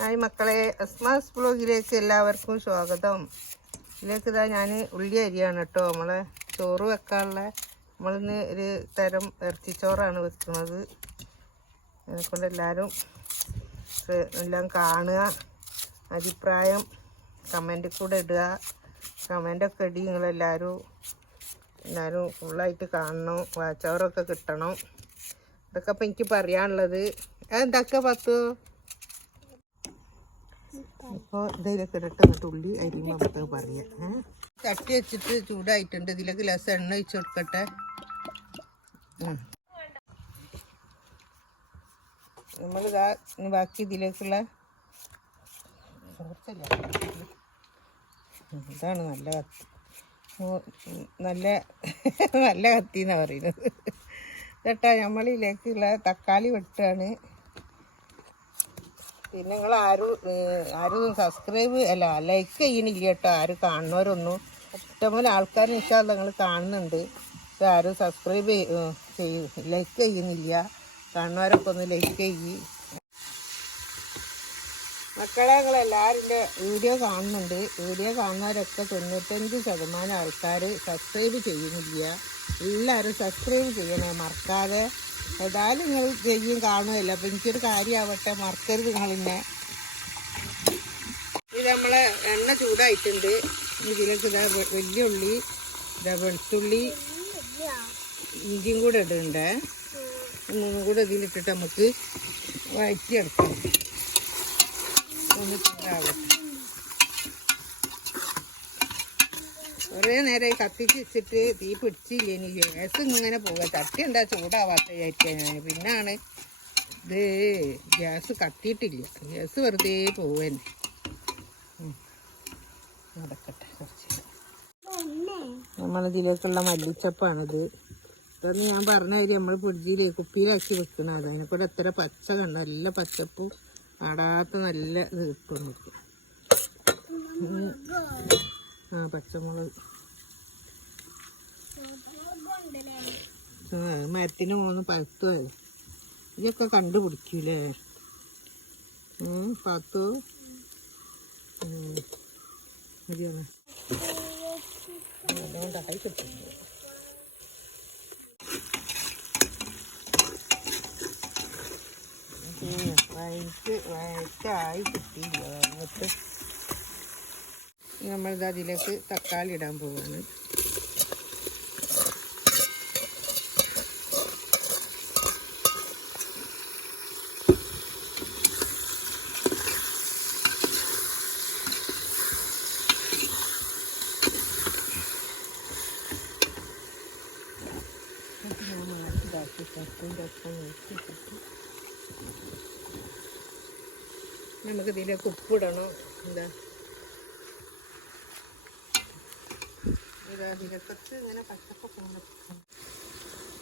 Hi മക്കളെ. അസ്മാസ് ബ്ലോഗിലേക്ക് എല്ലാവർക്കും സ്വാഗതം. ഇതിലേക്ക് ഇതാ ഞാൻ ഉള്ളി അരിയാണ് കേട്ടോ നമ്മളെ ചോറ് വെക്കാനുള്ള നമ്മളിന്ന് ഒരു തരം ഇറച്ചിച്ചോറാണ് വെക്കുന്നത്. അതിനെക്കൊണ്ട് എല്ലാവരും എല്ലാം കാണുക. അഭിപ്രായം കമന്റിൽ കൂടെ ഇടുക. കമന്റൊക്കെ ഇടി നിങ്ങളെല്ലാവരും എല്ലാവരും ഫുള്ളായിട്ട് കാണണം. വാച്ചവറൊക്കെ കിട്ടണം. ഇതൊക്കെ ഇപ്പം എനിക്ക് പറയാനുള്ളത്. എന്തൊക്കെ പത്തു? ഇപ്പോൾ ഇതിലേക്ക് ഇട്ടിട്ട് ഉള്ളി അരിയുമ്പോൾ നമുക്ക് പറയാം. തട്ടി ചട്ടി വെച്ചിട്ട് ചൂടായിട്ടുണ്ട്. ഇതിലേക്ക് ഗ്ലാസ് എണ്ണ ഒഴിച്ച് കൊടുക്കട്ടെ. നമ്മൾ ബാക്കി ഇതിലേക്കുള്ള ഇതാണ് നല്ല കത്തി. നല്ല നല്ല കത്തി എന്നാണ് പറയുന്നത്. ചേട്ടാ നമ്മളിലേക്കുള്ള തക്കാളി വെട്ടാണ്. പിന്നെ നിങ്ങൾ ആരും ആരും സബ്സ്ക്രൈബ് അല്ല ലൈക്ക് ചെയ്യണില്ല കേട്ടോ. ആരും കാണുന്നവരൊന്നും. ഇഷ്ടംപോലെ ആൾക്കാർ നിൽക്കാതെ നിങ്ങൾ കാണുന്നുണ്ട്. പക്ഷെ ആരും സബ്സ്ക്രൈബ് ചെയ്യും ലൈക്ക് ചെയ്യുന്നില്ല. കാണുന്നവരൊക്കെ ഒന്ന് ലൈക്ക് ചെയ്യ്. മക്കളെ നിങ്ങളെല്ലാവരുടെ വീഡിയോ കാണുന്നുണ്ട്. വീഡിയോ കാണുന്നവരൊക്കെ തൊണ്ണൂറ്റഞ്ച് ശതമാനം ആൾക്കാർ സബ്സ്ക്രൈബ് ചെയ്യുന്നില്ല. എല്ലാവരും സബ്സ്ക്രൈബ് ചെയ്യണേ മറക്കാതെ. ഏതായാലും നിങ്ങൾ ചെയ്യും കാണുമല്ലോ അപ്പം എനിക്കൊരു കാര്യമാവട്ടെ മറക്കരുത് നിങ്ങളിന്നെ. ഇത് നമ്മളെ എണ്ണ ചൂടായിട്ടുണ്ട്. ഇതിലേക്ക് ഇതാ വലിയ ഉള്ളി ഇതാ വെളുത്തുള്ളി ഇഞ്ചിയും കൂടെ ഇടുന്നുണ്ട് മൂന്നും കൂടെ ഇതിലിട്ടിട്ട് നമുക്ക് വഴറ്റിയെടുക്കാം. ഒന്ന് ചൂടാവട്ടെ കുറേ നേരമായി കത്തിച്ച് തീ പിടിച്ചില്ല ഇനി? ഗ്യാസ് ഇങ്ങനെ പോവുക. ചട്ടി എന്താ ചൂടാവാത്ത വിചാരിക്കാൻ ഞാൻ. പിന്നാണ് ഇത് ഗ്യാസ് കത്തിയിട്ടില്ല. ഗ്യാസ് വെറുതെ പോവന്നെ നടക്കട്ടെ കുറച്ച് നമ്മളിതിലേക്കുള്ള മല്ലിച്ചപ്പാണിത്. ഇതൊന്ന് ഞാൻ പറഞ്ഞ കാര്യം നമ്മൾ പിടിച്ചില്ലേ കുപ്പിയിലാക്കി വെക്കണത്. അത് അതിനെ കൂടെ എത്ര പച്ച കണ്ട? നല്ല പച്ചപ്പും ആടാത്ത നല്ല ഇത് ഉം. ആ പച്ചമുളക്. മരത്തിന് മൂന്ന് പഴുത്തു പോയത്. ഇതൊക്കെ കണ്ടുപിടിക്കൂലേ? പത്തു. മതിയാണ്? വയറ്റ് വയറ്റായി കിട്ടിയില്ല നമ്മളിത് അതിലേക്ക് തക്കാളി ഇടാൻ പോവാണ് ഇതാക്കി തട്ടും തട്ടും വെച്ച് തട്ടും നമുക്ക് ഇതിലേക്ക് ഉപ്പിടണം. എന്താ?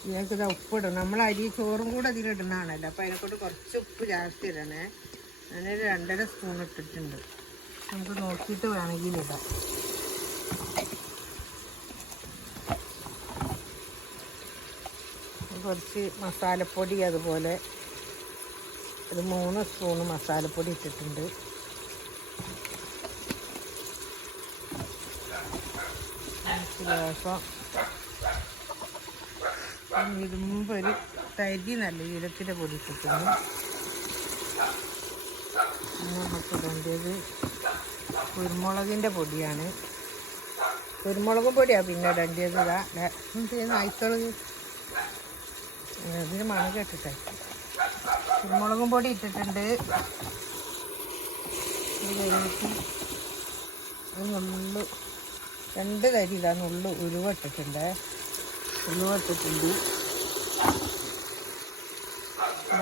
ഇതിലേക്ക് ഇതാ ഉപ്പിടണം. നമ്മൾ അരി ചോറും കൂടെ അതിലിടുന്നതാണല്ലോ അപ്പോൾ അതിനെക്കൊണ്ട് കുറച്ച് ഉപ്പ് ജാസ്തി ഇടണേ. ഞാനൊരു രണ്ടര സ്പൂൺ ഇട്ടിട്ടുണ്ട്. നമുക്ക് നോക്കിയിട്ട് വേണമെങ്കിൽ ഇടാം. കുറച്ച് മസാലപ്പൊടി അതുപോലെ ഒരു മൂന്ന് സ്പൂണ് മസാലപ്പൊടി ഇട്ടിട്ടുണ്ട് ലേശം ഇരുമ്പൊരു തരി നല്ല ഈരത്തിന്റെ പൊടി ഇട്ടിട്ടുണ്ട് നമുക്ക് ഇടേണ്ടത് കുരുമുളകിന്റെ പൊടിയാണ് കുരുമുളക് പൊടിയാണ് പിന്നെ ഇടേണ്ടത് ഇതാ എന്ത് നായ്ക്കൾ ഇതിന് മണം കുരുമുളകും പൊടി ഇട്ടിട്ടുണ്ട്. ഉള്ള് രണ്ട് തരി ഇതാണ് നുള്ളു ഉരുവ ഇട്ടിട്ടുണ്ട്. ഉരുവ ഇട്ടിട്ടുണ്ട്.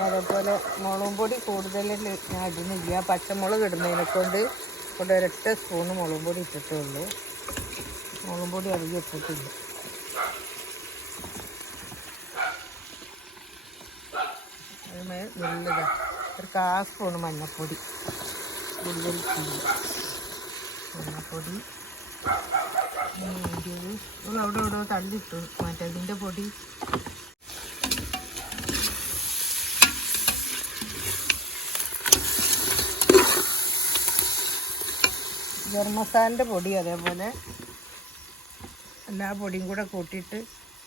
അതേപോലെ മുളകും പൊടി കൂടുതൽ ഞാൻ ഇടുന്നില്ല. പച്ചമുളക് ഇടുന്നതിനെ കൊണ്ട് ഇവിടെ ഒരൊറ്റ സ്പൂണ് മുളകും പൊടി ഇട്ടിട്ടേ ഉള്ളൂ മുളകും പൊടി അധികം ഇട്ടിട്ടില്ല. അതുമേ നല്ലത് ഒരു കാ സ്പൂൺ ഇല്ല. മഞ്ഞൾപ്പൊടി ഉം, ഇത് ഒന്ന് അവിടെ ഇവിടെ തള്ളിട്ടു മറ്റേതിന്റെ പൊടി. ഗരം പൊടി അതേപോലെ എല്ലാ പൊടിയും കൂടെ കൂട്ടിയിട്ട്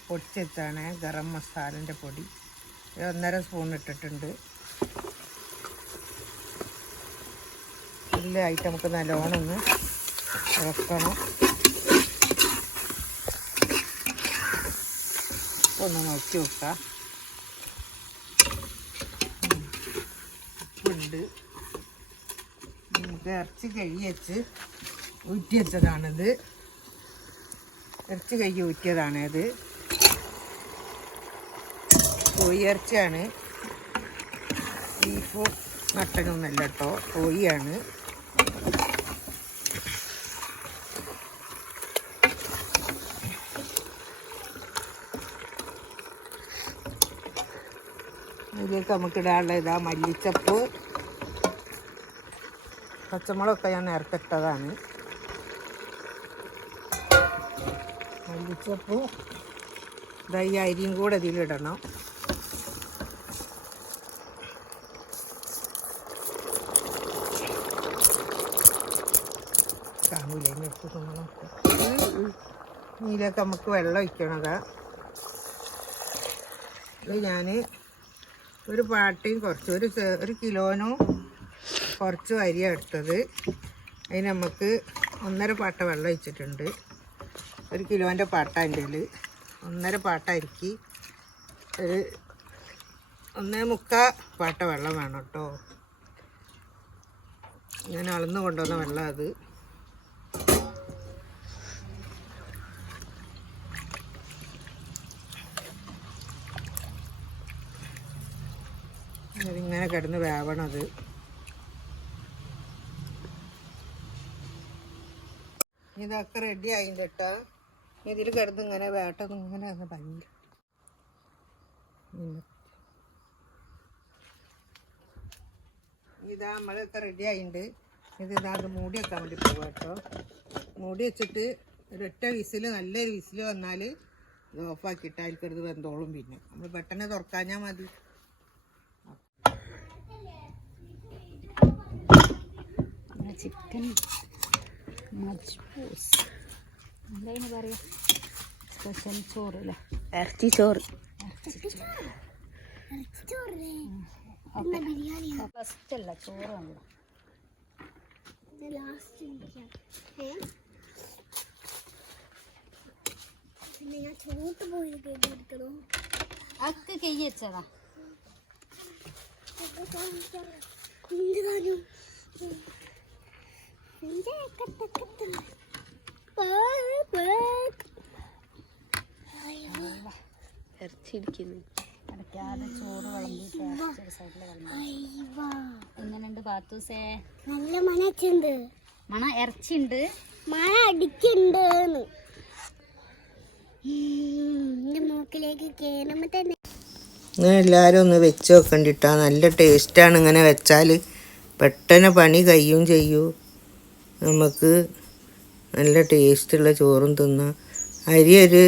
പൊടിച്ചെത്താണ് ഗരം മസാലന്റെ പൊടി. ഒന്നര സ്പൂൺ ഇട്ടിട്ടുണ്ട്. എല്ലായിട്ട് നമുക്ക് നല്ലോണം ഒന്ന് ഒന്ന് നോക്കി വെക്കാം. ഉപ്പുണ്ട്. ഇത് ഇറച്ചി കഴുകി വെച്ച് ഊറ്റി വെച്ചതാണിത്. ഇറച്ചി കഴുകി ഊറ്റിയതാണിത്. കോഴി ഇറച്ചിയാണ് ബീഫും മട്ടനൊന്നല്ല കേട്ടോ കോഴിയാണ്. ഇതിലേക്ക് നമുക്ക് ഇടാനുള്ള ഇതാ മല്ലിച്ചപ്പ്. പച്ചമുളകൊക്കെ ഞാൻ നേരത്തെ ഇട്ടതാണ് മല്ലിച്ചപ്പ് ഇതാ അരിയും കൂടെ ഇതിലിടണം. എടുത്ത് തിന്നണം ഇതിലേക്ക് നമുക്ക് വെള്ളം ഒഴിക്കണതാ ഇത് ഞാൻ ഒരു പാട്ടിയും കുറച്ച് ഒരു ഒരു കിലോനും കുറച്ച് അരിയാണ് എടുത്തത്. അതിന് നമുക്ക് ഒന്നര പാട്ട വെള്ളം ഒഴിച്ചിട്ടുണ്ട്. ഒരു കിലോന്റെ പാട്ട എന്റെ ഒന്നര പാട്ട അരിക്ക് ഒരു ഒന്നേ മുക്കാ പാട്ട വെള്ളം വേണം കേട്ടോ. ഞാൻ അളന്ന് കൊണ്ടുവന്ന വെള്ളം അത്. അതിങ്ങനെ കിടന്ന് വേവണത്. ഇതൊക്കെ റെഡി ആയിട്ട് കേട്ടോ ഇതിൽ കിടന്ന് ഇങ്ങനെ വേട്ടത് ഇങ്ങനെ ഒന്ന് ഭംഗി ഇതാ നമ്മളൊക്കെ റെഡി ആയിട്ടുണ്ട് ഇത് ഇതാ അത് മൂടി വെക്കാൻ വേണ്ടി പോകാം കേട്ടോ മൂടി വെച്ചിട്ട് ഒരൊറ്റ വിസിൽ നല്ലൊരു വിസിൽ വന്നാൽ ഇത് ഓഫാക്കിയിട്ട് വെന്തോളും പിന്നെ. നമ്മൾ പെട്ടെന്ന് തുറക്കാഞ്ഞാൽ മതി. ചിക്കൻ മജ്ബൂസ് എന്താ പറയാ? സ്പെഷ്യൽ ചോറ് അല്ലേ? ഇറച്ചി ചോറ്. ഫസ്റ്റ് അല്ല? ചോറ് വേണ്ട അക്ക് കൈ വെച്ചതാ. അടയ്ക്കാതെ ചോറ് വിളമ്പിട്ട് എങ്ങനെയുണ്ട് നല്ല മണച്ചുണ്ട്. മണ ഇറച്ചിണ്ട് മഴ അടിക്കുണ്ട് മൂക്കിലേക്ക് കേറുമ്പോ തന്നെ ഇങ്ങനെ എല്ലാവരും ഒന്ന് വെച്ച് നോക്കണ്ടിട്ടാ. നല്ല ടേസ്റ്റാണ് ഇങ്ങനെ വെച്ചാൽ. പെട്ടെന്ന് പണി കഴിയും ചെയ്യൂ. നമുക്ക് നല്ല ടേസ്റ്റുള്ള ചോറും തിന്നാം. അരി ഒരു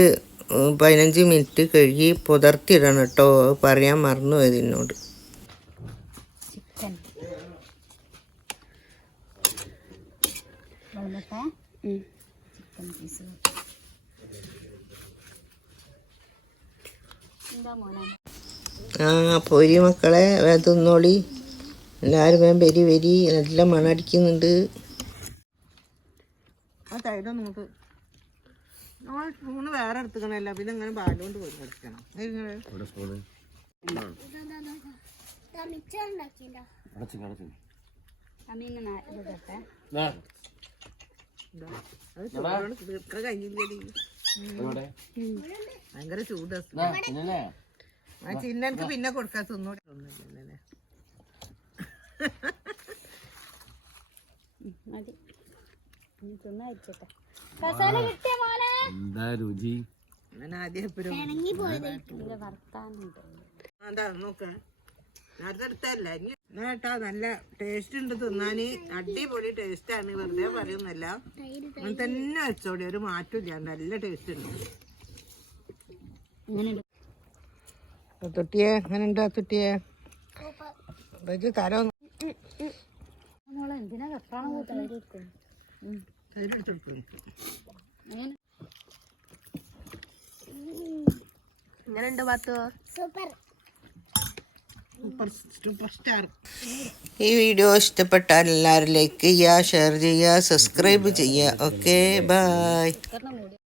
പതിനഞ്ച് മിനിറ്റ് കഴുകി പുതർത്തിടണം കേട്ടോ. പറയാൻ മറന്നു പോയത് എന്നോട്. ചിക്കൻ. പീസ്. ആ പൊരി മക്കളെ വേ തിന്നോളി. എല്ലാവരും വേഗം വരി വരി. നല്ല മണടിക്കുന്നുണ്ട് ആ തൈരൊന്നും നമുക്ക് നമ്മൾ സ്പൂണ് വേറെ എടുത്തുക്കണല്ല പിന്നെ ഇങ്ങനെ ബാലുകൊണ്ട് പോയി കളിക്കണം ഭയങ്കര ചൂട്. ആ ചിന്നക്ക് പിന്നെ കൊടുക്കാൻ തിന്നോടെ. ഒന്നുമില്ലല്ലേ മതി ഇനി തിന്നാ വെച്ചോട്ടെ കസാല കിട്ടിയ മോനെ എന്താ രുചി? ട്ടാ നല്ല ടേസ്റ്റ് ഉണ്ട് തിന്നാന് അടിപൊളി ടേസ്റ്റ് ആണ്. വെറുതെ പറയുന്നല്ല. അങ്ങനെ തന്നെ വെച്ചോടി ഒരു മാറ്റമില്ല നല്ല ടേസ്റ്റ് ഉണ്ട്. തൊട്ടിയെ അങ്ങനെ ഉണ്ടോ തൊട്ടിയെ? തരോ. എന്തിനാ കെട്ടാണ് എങ്ങനെയുണ്ട് പാത്തു? സൂപ്പർ. ഈ വീഡിയോ ഇഷ്ടപ്പെട്ട എല്ലാവരും ലൈക്ക് ചെയ്യുക ഷെയർ ചെയ്യുക സബ്സ്ക്രൈബ് ചെയ്യുക. Okay bye. കാരണം